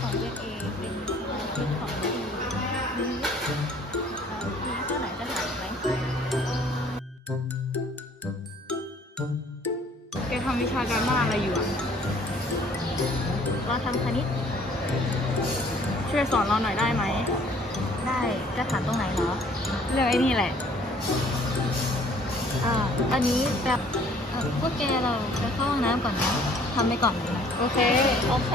ของเยเอเป็นของที่ที่เท่าไหร่จะหายไหมแกทำวิชาการบ้านอะไรอยู่อะเราทำคณิต ช่วยสอนเราหน่อยได้ไหม ได้จะถามตรงไหนเหรอ เรื่องไอ้นี่แหละอ่าอันนี้แบบพวกแกเราไปเข้าห้องน้ำก่อนนะทำไปก่อนโอเค โอเค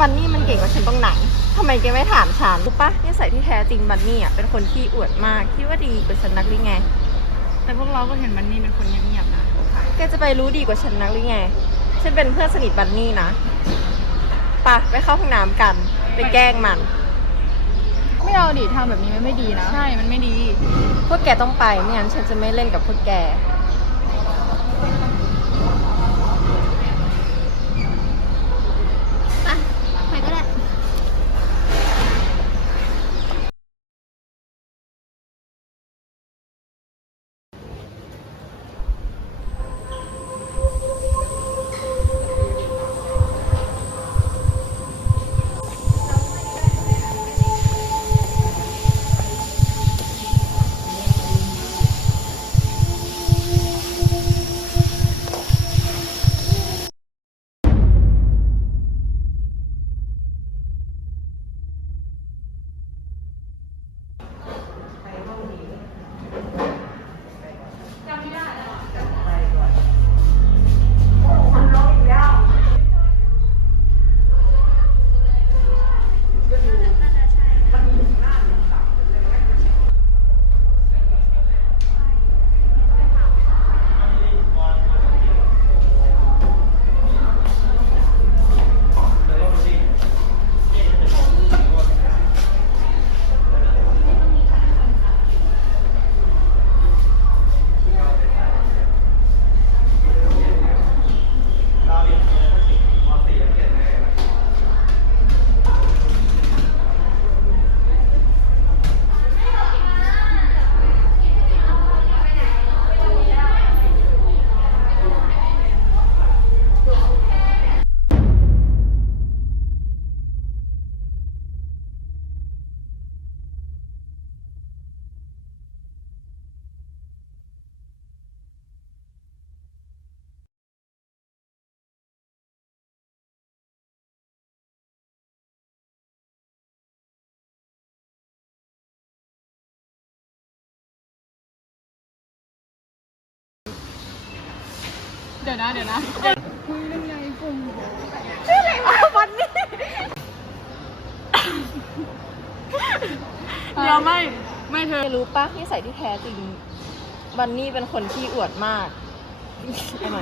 บันนี่มันเก่งกว่าฉันตรงไหนทำไมแกไม่ถามฉันรู้ปะนิสัยที่แท้จริงบันนี่อะเป็นคนขี้อวดมากคิดว่าดีกว่าฉันนักหรือไง แต่พวกเราก็เห็นมันนี่เป็นคนเงียบๆนะ แกจะไปรู้ดีกว่าฉันนักหรือไง ฉันเป็นเพื่อนสนิทบันนี่นะไปะไปเข้าห้องน้ำกัน ไปแกล้งมัน ไม่เอาดิทำแบบนี้มันไม่ดีนะ ใช่ มันไม่ดี พวกแกต้องไปไม่งั้นฉันจะไม่เล่นกับพวกแก เดี๋ยวนะเดี๋ยวนะคุยเรื่องใหญ่กลุ่มเดี๋ยวไม่ไม่เธอแกรู้ปะนิสัยที่แท้จริงบันนี่เป็นคนขี้อวดมากทำไม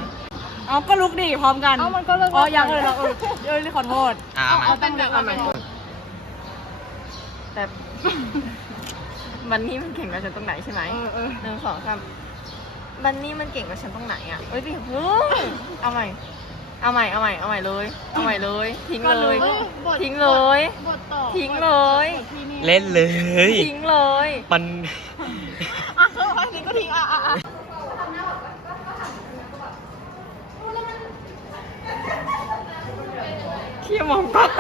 เอาก็ลุกดิพร้อมกันเอามันก็เลิกอ๋อยังเลยเราเออเออขอโทษอ่าเอามาเอาตั้งแต่เอาใหม่แต่บันนี่มันเก่งกว่าฉันตรงไหนใช่ไหมเออเออหนึ่งสองสาม บันนี่มันเก่งกว่าฉันตรงไหนอะเอ้ยพี่พึ่งเอาใหม่ เอาใหม่ เอาใหม่ เอาใหม่เลย เอาใหม่เลย ทิ้งเลยทิ้งเลย บทต่อทิ้งเลยเล่นเลย ทิ้งเลย มัน อะเอออันนี้ก็ทิ้งอะอะอะขี้มองกล้อง